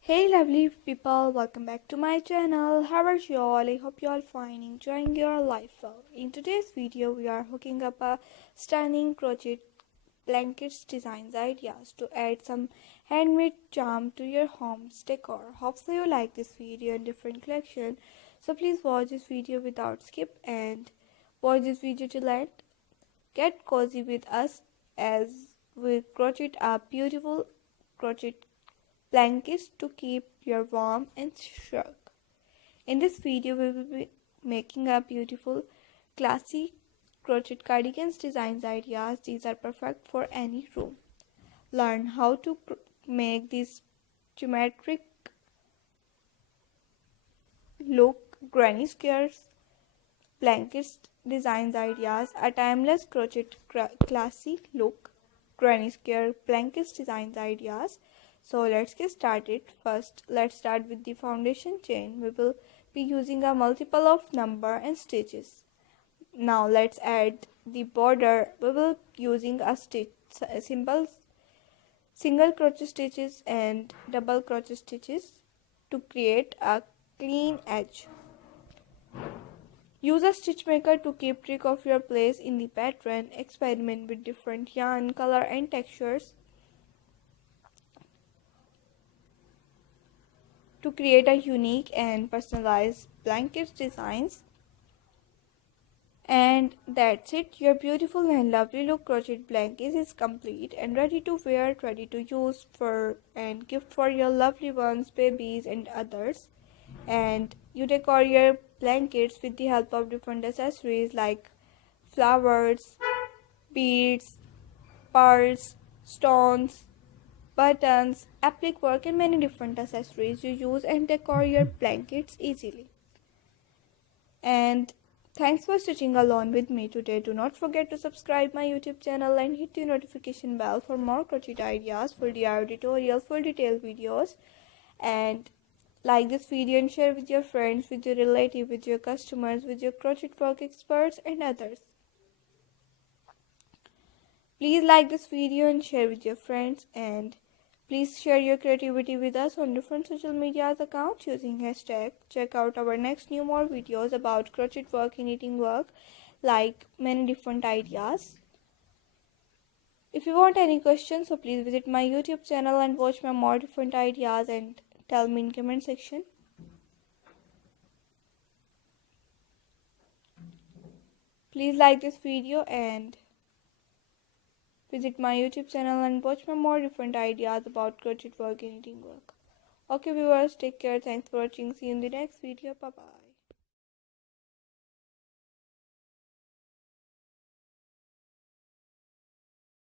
Hey lovely people, welcome back to my channel. How are you all? I hope you all fine, enjoying your life well. In today's video, we are hooking up a stunning crochet blankets designs ideas to add some handmade charm to your home's decor. Hopefully you like this video and different collection. So please watch this video without skip and watch this video till end. Get cozy with us as we crochet a beautiful crochet blankets to keep you warm and snug. In this video, we will be making a beautiful, classy crochet cardigans designs ideas. These are perfect for any room. Learn how to make these geometric look granny squares blankets designs ideas. A timeless crochet classy look granny square blankets designs ideas. So let's get started. First, let's start with the foundation chain. We will be using a multiple of number and stitches. Now let's add the border. We will using a simple single crochet stitches and double crochet stitches to create a clean edge. Use a stitch maker to keep track of your place in the pattern. Experiment with different yarn, color and textures to create a unique and personalized blanket designs. And that's it. Your beautiful and lovely look crochet blanket is complete and ready to wear, ready to use for and gift for your lovely ones, babies and others. And you decor your blankets with the help of different accessories like flowers, beads, pearls, stones, buttons, applique work and many different accessories. You use and decor your blankets easily. And thanks for stitching along with me today. Do not forget to subscribe my YouTube channel and hit the notification bell for more crochet ideas, full DIY tutorials, full detailed videos. And like this video and share with your friends, with your relatives, with your customers, with your crochet work experts and others. Please like this video and share with your friends, and please share your creativity with us on different social media accounts using hashtag. Check out our next more videos about crochet work and knitting work, like many different ideas. If you want any questions, so please visit my YouTube channel and watch my more different ideas and tell me in comment section. Please like this video and visit my YouTube channel and watch my more different ideas about crochet work and knitting work. Okay viewers, take care. Thanks for watching. See you in the next video. Bye bye.